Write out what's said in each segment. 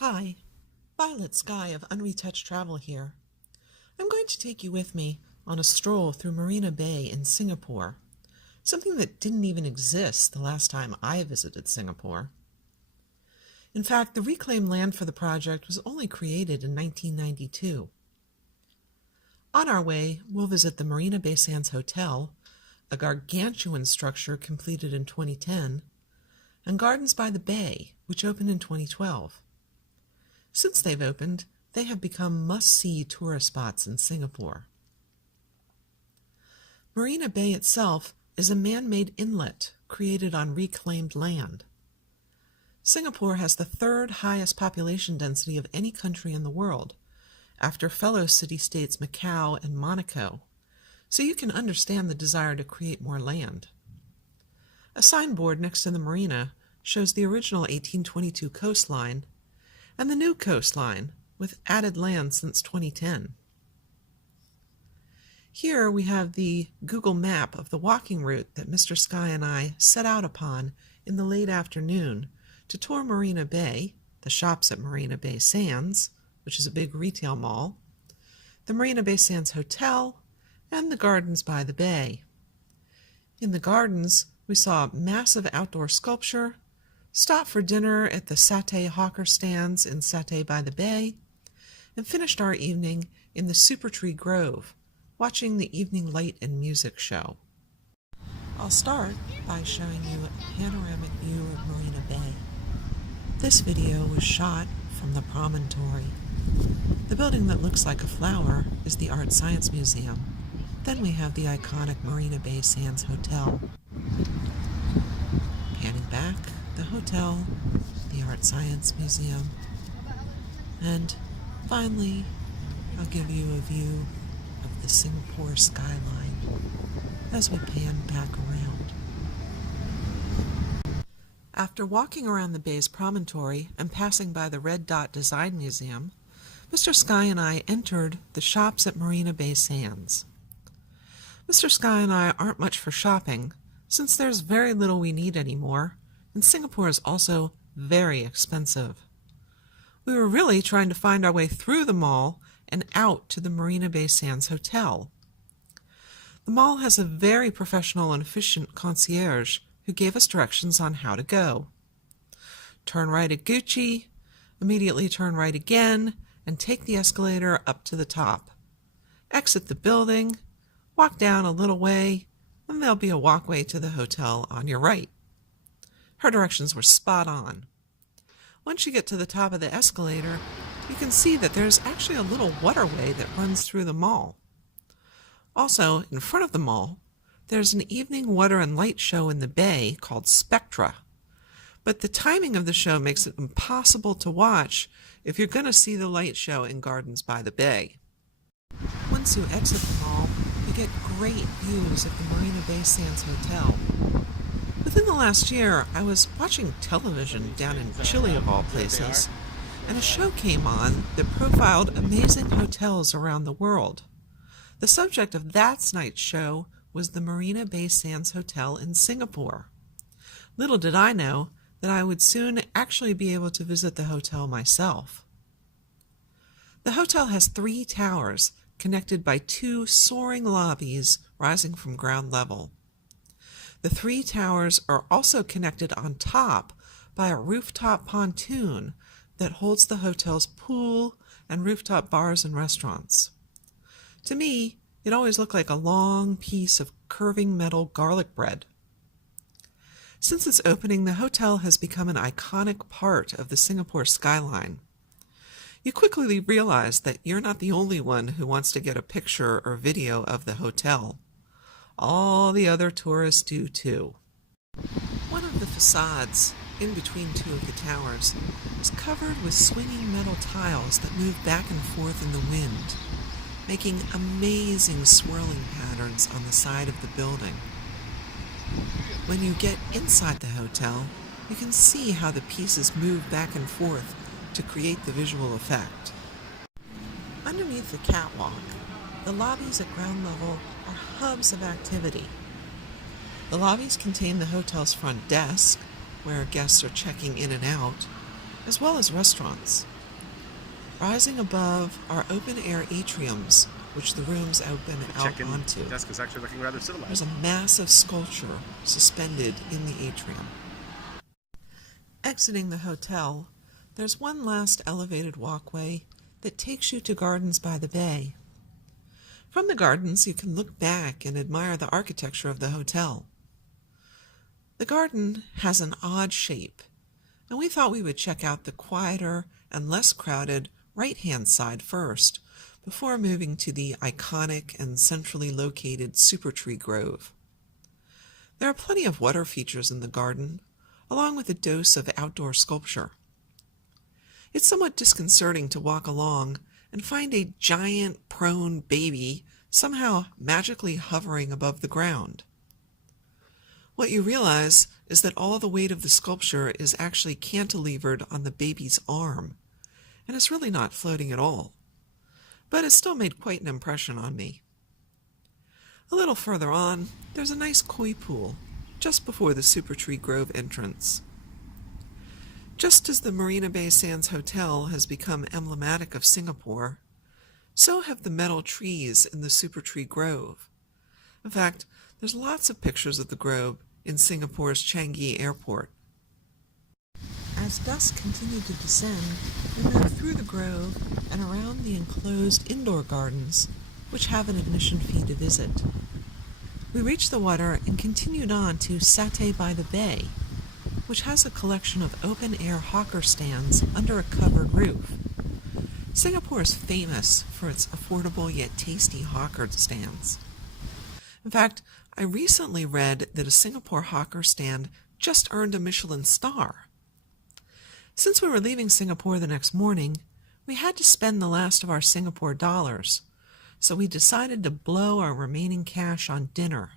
Hi, Violet Sky of Unretouched Travel here. I'm going to take you with me on a stroll through Marina Bay in Singapore, something that didn't even exist the last time I visited Singapore. In fact, the reclaimed land for the project was only created in 1992. On our way, we'll visit the Marina Bay Sands Hotel, a gargantuan structure completed in 2010, and Gardens by the Bay, which opened in 2012. Since they've opened, they have become must-see tourist spots in Singapore. Marina Bay itself is a man-made inlet created on reclaimed land. Singapore has the third highest population density of any country in the world, after fellow city-states Macau and Monaco, so you can understand the desire to create more land. A signboard next to the marina shows the original 1822 coastline and the new coastline, with added land since 2010. Here we have the Google map of the walking route that Mr. Sky and I set out upon in the late afternoon to tour Marina Bay, the shops at Marina Bay Sands, which is a big retail mall, the Marina Bay Sands Hotel, and the Gardens by the Bay. In the gardens, we saw massive outdoor sculpture, stopped for dinner at the satay hawker stands in Satay by the Bay, and finished our evening in the Super Tree Grove, watching the evening light and music show. I'll start by showing you a panoramic view of Marina Bay. This video was shot from the promontory. The building that looks like a flower is the Art Science Museum. Then we have the iconic Marina Bay Sands Hotel. Panning back, the hotel, the Art Science Museum, and finally, I'll give you a view of the Singapore skyline as we pan back around. After walking around the bay's promontory and passing by the Red Dot Design Museum, Mr. Sky and I entered the shops at Marina Bay Sands. Mr. Sky and I aren't much for shopping, since there's very little we need anymore, and Singapore is also very expensive. We were really trying to find our way through the mall and out to the Marina Bay Sands Hotel. The mall has a very professional and efficient concierge who gave us directions on how to go. Turn right at Gucci, immediately turn right again, and take the escalator up to the top. Exit the building, walk down a little way, and there'll be a walkway to the hotel on your right. Her directions were spot on. Once you get to the top of the escalator, you can see that there's actually a little waterway that runs through the mall. Also, in front of the mall, there's an evening water and light show in the bay called Spectra. But the timing of the show makes it impossible to watch if you're going to see the light show in Gardens by the Bay. Once you exit the mall, you get great views of the Marina Bay Sands Hotel. Within the last year, I was watching television down in Chile of all places, and a show came on that profiled amazing hotels around the world. The subject of that night's show was the Marina Bay Sands Hotel in Singapore. Little did I know that I would soon actually be able to visit the hotel myself. The hotel has 3 towers connected by 2 soaring lobbies rising from ground level. The 3 towers are also connected on top by a rooftop pontoon that holds the hotel's pool and rooftop bars and restaurants. To me, it always looked like a long piece of curving metal garlic bread. Since its opening, the hotel has become an iconic part of the Singapore skyline. You quickly realize that you're not the only one who wants to get a picture or video of the hotel. All the other tourists do too. One of the facades, in between 2 of the towers, is covered with swinging metal tiles that move back and forth in the wind, making amazing swirling patterns on the side of the building. When you get inside the hotel, you can see how the pieces move back and forth to create the visual effect. Underneath the catwalk, the lobbies at ground level are hubs of activity. The lobbies contain the hotel's front desk, where guests are checking in and out, as well as restaurants. Rising above are open-air atriums, which the rooms open out onto. The desk is actually looking rather civilized. There's a massive sculpture suspended in the atrium. Exiting the hotel, there's one last elevated walkway that takes you to Gardens by the Bay. From the gardens, you can look back and admire the architecture of the hotel. The garden has an odd shape, and we thought we would check out the quieter and less crowded right-hand side first, before moving to the iconic and centrally located Super Tree Grove. There are plenty of water features in the garden, along with a dose of outdoor sculpture. It's somewhat disconcerting to walk along and find a giant prone baby somehow magically hovering above the ground. What you realize is that all the weight of the sculpture is actually cantilevered on the baby's arm, and it's really not floating at all. But it still made quite an impression on me. A little further on, there's a nice koi pool, just before the Super Tree Grove entrance. Just as the Marina Bay Sands Hotel has become emblematic of Singapore, so have the metal trees in the Super Tree Grove. In fact, there's lots of pictures of the grove in Singapore's Changi Airport. As dusk continued to descend, we moved through the grove and around the enclosed indoor gardens, which have an admission fee to visit. We reached the water and continued on to Satay by the Bay, which has a collection of open-air hawker stands under a covered roof. Singapore is famous for its affordable yet tasty hawker stands. In fact, I recently read that a Singapore hawker stand just earned a Michelin star. Since we were leaving Singapore the next morning, we had to spend the last of our Singapore dollars, so we decided to blow our remaining cash on dinner.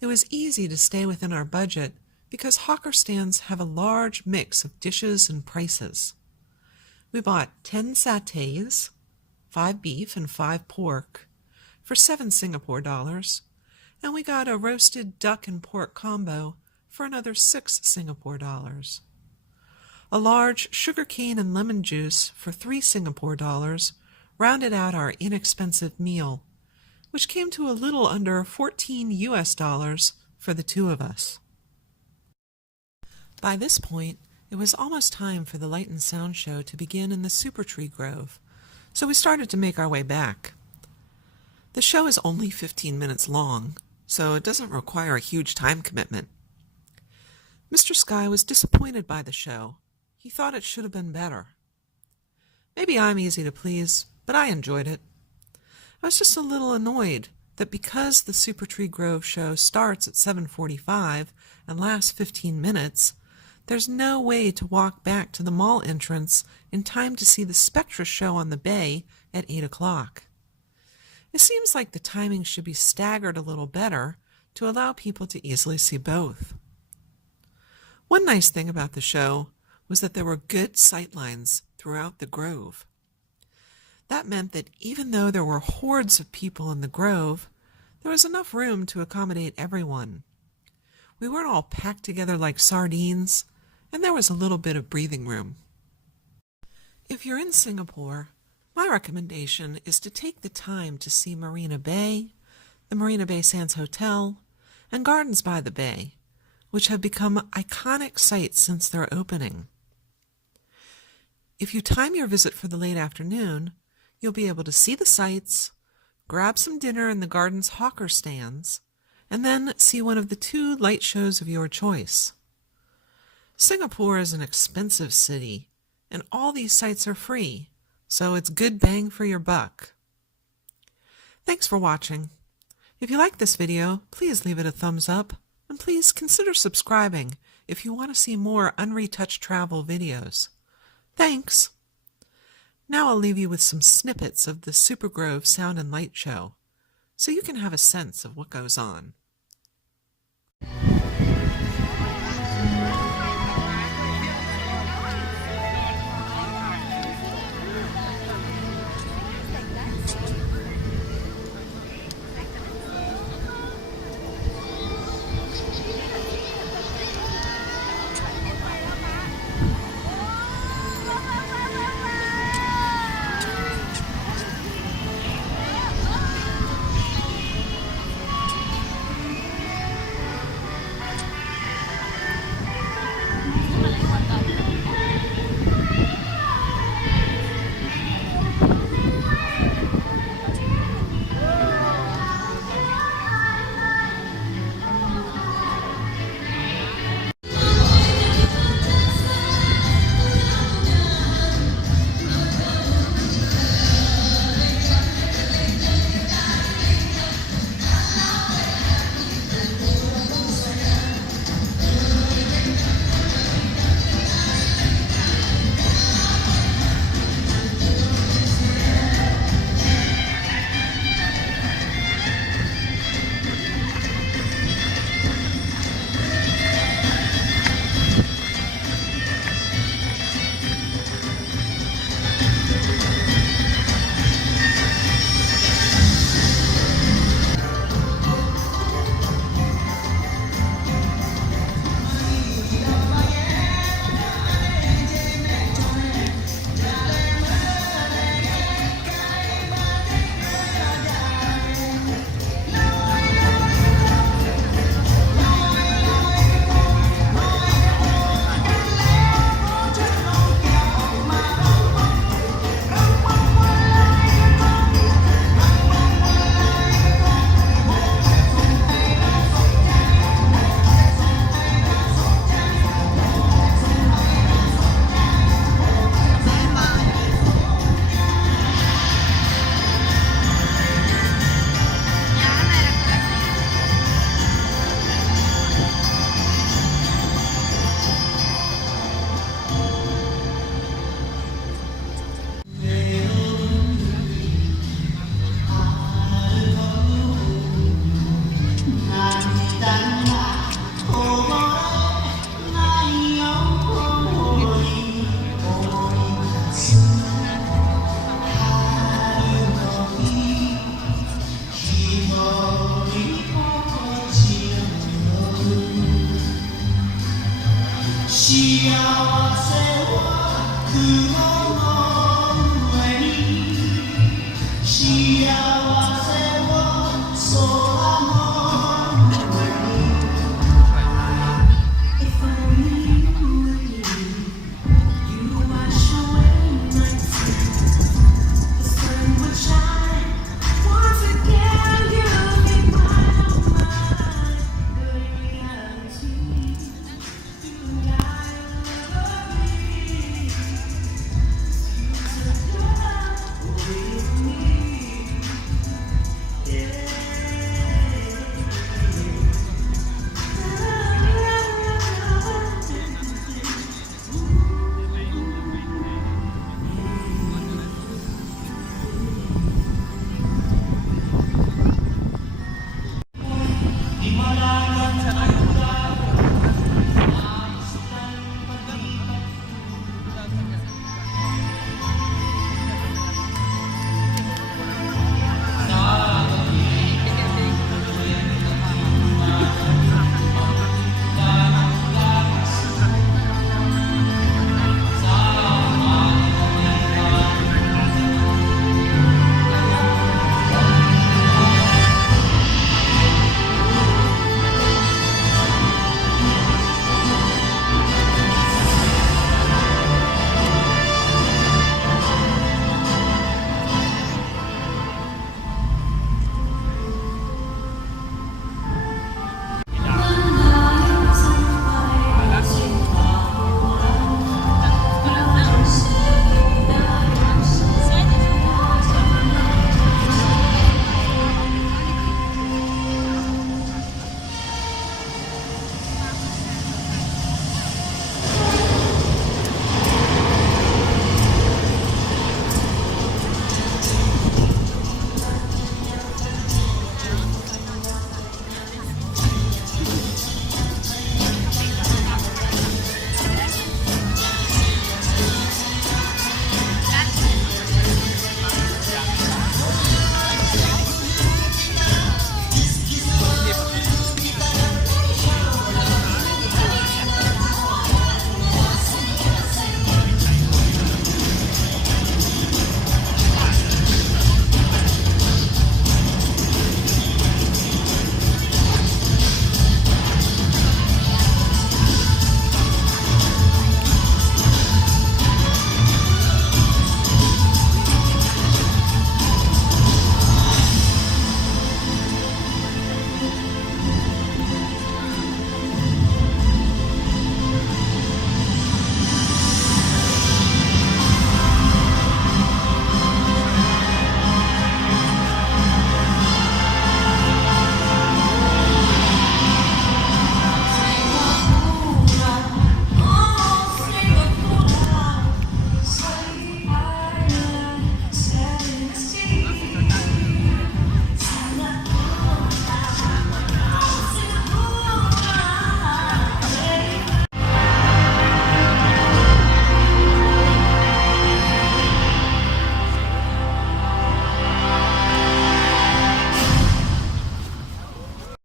It was easy to stay within our budget because hawker stands have a large mix of dishes and prices. We bought 10 satays, 5 beef and 5 pork, for 7 Singapore dollars, and we got a roasted duck and pork combo for another 6 Singapore dollars. A large sugarcane and lemon juice for 3 Singapore dollars rounded out our inexpensive meal, which came to a little under 14 US dollars for the two of us. By this point, it was almost time for the light and sound show to begin in the Super Tree Grove, so we started to make our way back. The show is only 15 minutes long, so it doesn't require a huge time commitment. Mr. Sky was disappointed by the show. He thought it should have been better. Maybe I'm easy to please, but I enjoyed it. I was just a little annoyed that because the Super Tree Grove show starts at 7:45 and lasts 15 minutes, there's no way to walk back to the mall entrance in time to see the Spectra show on the bay at 8 o'clock. It seems like the timing should be staggered a little better to allow people to easily see both. One nice thing about the show was that there were good sightlines throughout the grove. That meant that even though there were hordes of people in the grove, there was enough room to accommodate everyone. We weren't all packed together like sardines, and there was a little bit of breathing room. If you're in Singapore, my recommendation is to take the time to see Marina Bay, the Marina Bay Sands Hotel, and Gardens by the Bay, which have become iconic sites since their opening. If you time your visit for the late afternoon, you'll be able to see the sights, grab some dinner in the garden's hawker stands, and then see one of the 2 light shows of your choice. Singapore is an expensive city, and all these sites are free, so it's good bang for your buck. Thanks for watching. If you like this video, please leave it a thumbs up, and please consider subscribing if you want to see more unretouched travel videos. Thanks! Now I'll leave you with some snippets of the Super Grove Sound and Light Show, so you can have a sense of what goes on.